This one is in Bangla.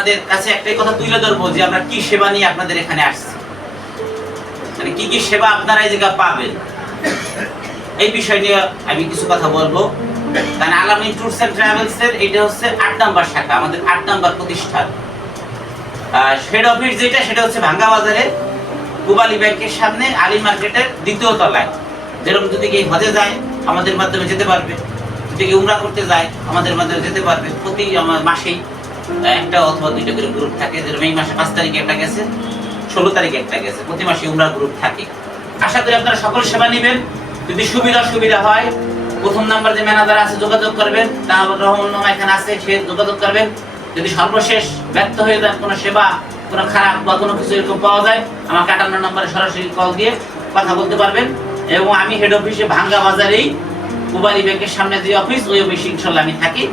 আপনাদের কাছে একটাই কথা তুলে ধরবো যে আমরা কি সেবা নিয়ে আপনাদের এখানে আসছি, মানে কি কি সেবা আপনারা এই জায়গায় পাবেন, এই বিষয় নিয়ে আমি কিছু কথা বলবো। কারণ আলামিন ট্যুরস এন্ড ট্রাভেলস এর এটা হচ্ছে 8 নাম্বার শাখা, আমাদের 8 নাম্বার প্রতিষ্ঠান। হেড অফিস যেটা সেটা হচ্ছে ভাঙ্গা বাজারে পূবালী ব্যাংকের সামনে আলী মার্কেটের 2য় তলায়। যেরকম যদি কেউ হজে যায় আমাদের মাধ্যমে যেতে পারবে, যদি কেউ উমরা করতে যায় আমাদের মাধ্যমে যেতে পারবে। প্রতি মাসেই একটা অথবা 2টা করে গ্রুপ থাকে। যেরকম এই মাসে 5 তারিখে একটা গেছে, 16 তারিখে একটা গেছে, প্রতি মাসে উমরা গ্রুপ থাকে। আশা করি আপনারা সকল সেবা নেবেন। যদি সুবিধা হয়, প্রথম নাম্বার যে ম্যানেজার আছে যোগাযোগ করবেন, তাহলে রহমান নামা এখানে আছে, সে যোগাযোগ করবেন। যদি সর্বশেষ ব্যর্থ হয়ে যান, কোনো সেবা কোনো খারাপ বা কোনো কিছু এরকম পাওয়া যায়, আমাকে 58 নম্বরে সরাসরি কল দিয়ে কথা বলতে পারবেন। এবং আমি হেড অফিসে ভাঙ্গা বাজারেই পূবালী ব্যাংকের সামনে যে অফিস, ওই অফিসে ইনশাল্লাহ আমি থাকি।